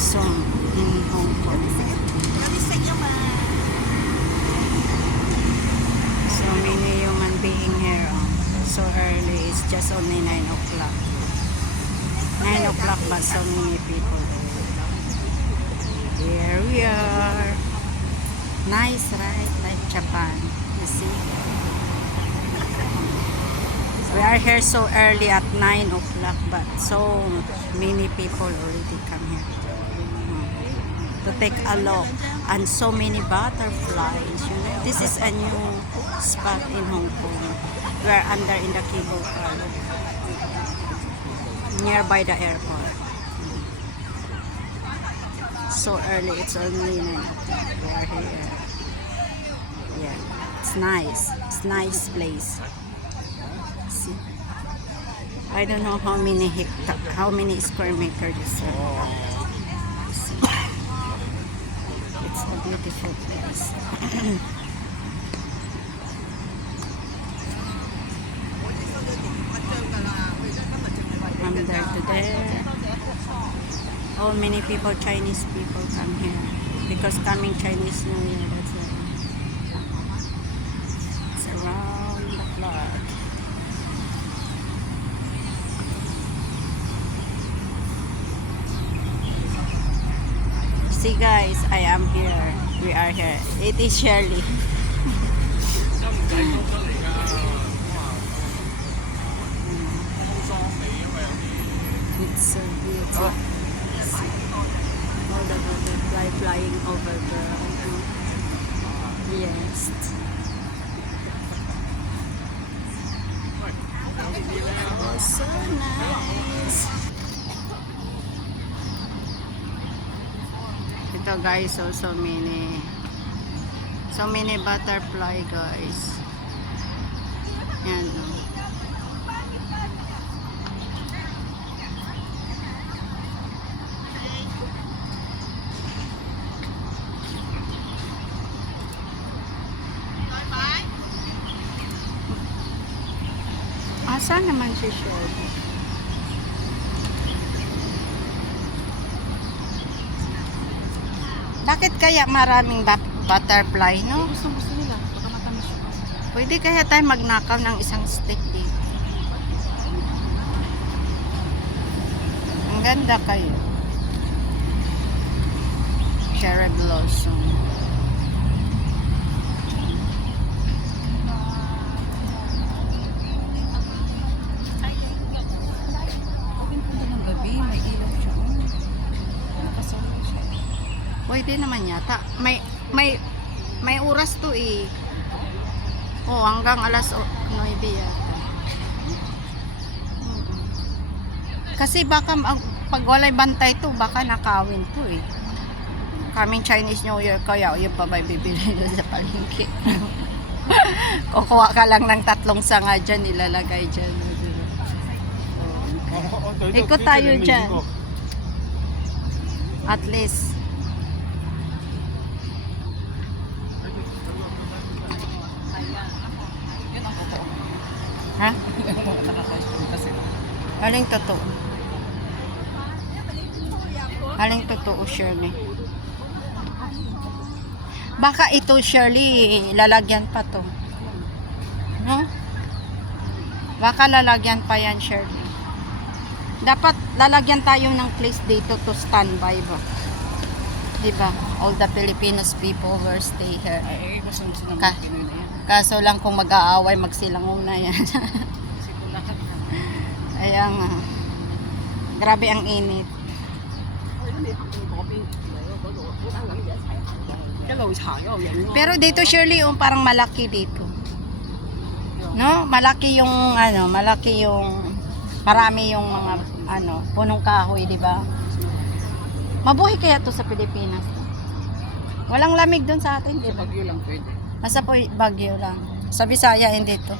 blossom in Hong Kong. So many human being here. So early, it's just only 9 o'clock. 9 o'clock, but so many people. Here we are. Nice, right? Like Japan. You see? We are here so early at 9 o'clock, but so many people already come here to take a look. And so many butterflies. You know, this is a new spot in Hong Kong. We are under in the cable car, nearby the airport. So early, it's only 9 o'clock. We are here. Yeah, it's nice. It's nice place. See, I don't know how many square meter this is. It's a beautiful place. From there to there. Oh, many people, Chinese people come here because coming Chinese New Year. That's it. It's around the clock. See guys, I am here. We are here. It is Shirley. It's so beautiful. All the butterfly flying over the yes. Oh, so nice. Ito guys, so many butterfly guys. Yan o. Asa naman si Shirley? Bakit kaya maraming butterfly, no? Gusto nila, baka matamis siya. Pwede kaya tayo magnakaw ng isang stick dito. Ang ganda kayo. Cherry blossom. Pwede naman yata. May oras to eh. Oh, hanggang alas 9 yata. Kasi baka pag walay bantay to, baka nakawin to eh. Kaming Chinese New Year kaya yung pa may bibili doon sa palengke. Kukuha ka lang ng 3 sanga dyan, ilalagay dyan. Ikot tayo dyan. At least. Ha? Aling totoo? Aling totoo, Shirley? Baka ito, Shirley, lalagyan pa to. No? Baka lalagyan pa yan, Shirley. Dapat lalagyan tayo ng place dito to standby ba? Diba? All the Filipinos people will stay here. Ay, gusto naman Pinoy na yan. Kaso lang kung mag-aaway, magsilangon na yan. Ayan nga. Grabe ang init. Pero dito, Shirley, parang malaki dito. No? Malaki yung, marami yung mga, punong kahoy, di ba? Mabuhay kaya to sa Pilipinas? Walang lamig doon sa atin, di ba? Bagyo lang pwede. Nasa po Baguio lang. Sa Bisaya hindi to.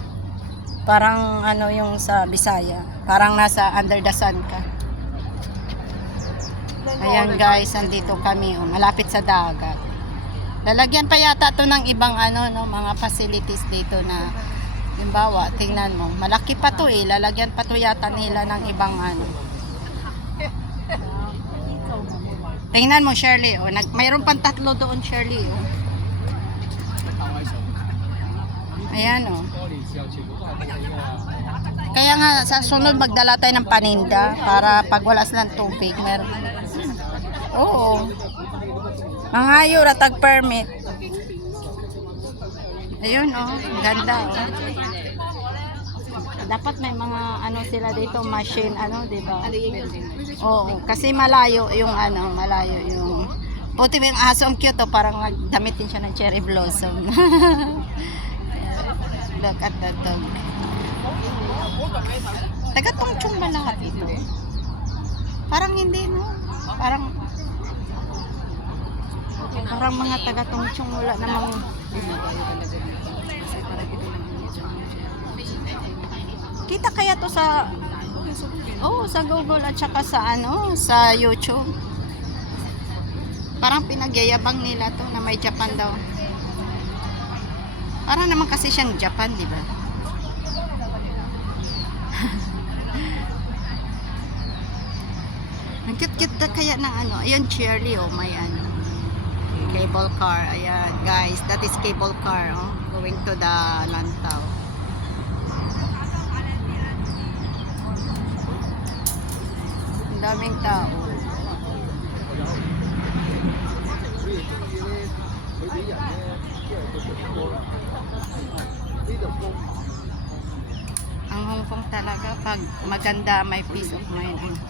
Parang yung sa Bisaya. Parang nasa under the sun ka. Ayan guys, andito kami. Malapit sa dagat. Lalagyan pa yata to ng ibang mga facilities dito na halimbawa, tingnan mo. Malaki pa to eh. Lalagyan pa to yata nila ng ibang Tingnan mo, Shirley. Oh, mayroon pang 3 doon, Shirley. Oh. Ayan, oh. Kaya nga, sa sunod magdala tayo ng paninda para pag wala silang tubig, meron. Oo. Mangayo, ratag permit. Ayun, oh. Ganda, oh. Dapat may mga ano sila dito, machine, ano, di ba? Oo, kasi malayo yung ano, malayo yung puti mo yung aso, ang cute, oh, parang nagdamit din siya ng cherry blossom. Look at that dog. Taga-tungchong ba lahat ito? Parang hindi, no? Parang mga taga-tungchong, wala namang kita kaya to sa sa Google at saka sa ano, sa YouTube. Parang pinagyayabang nila to na may Japan daw. Parang naman kasi siyang Japan, di ba? Ang cute-cute na kaya ng ano. Ayun, Shirley, oh, may ano. Cable car. Ayan, guys, that is cable car, oh, going to the Lantaw. Ang daming tao. Ang Hong Kong talaga, pag maganda, may peace of mind.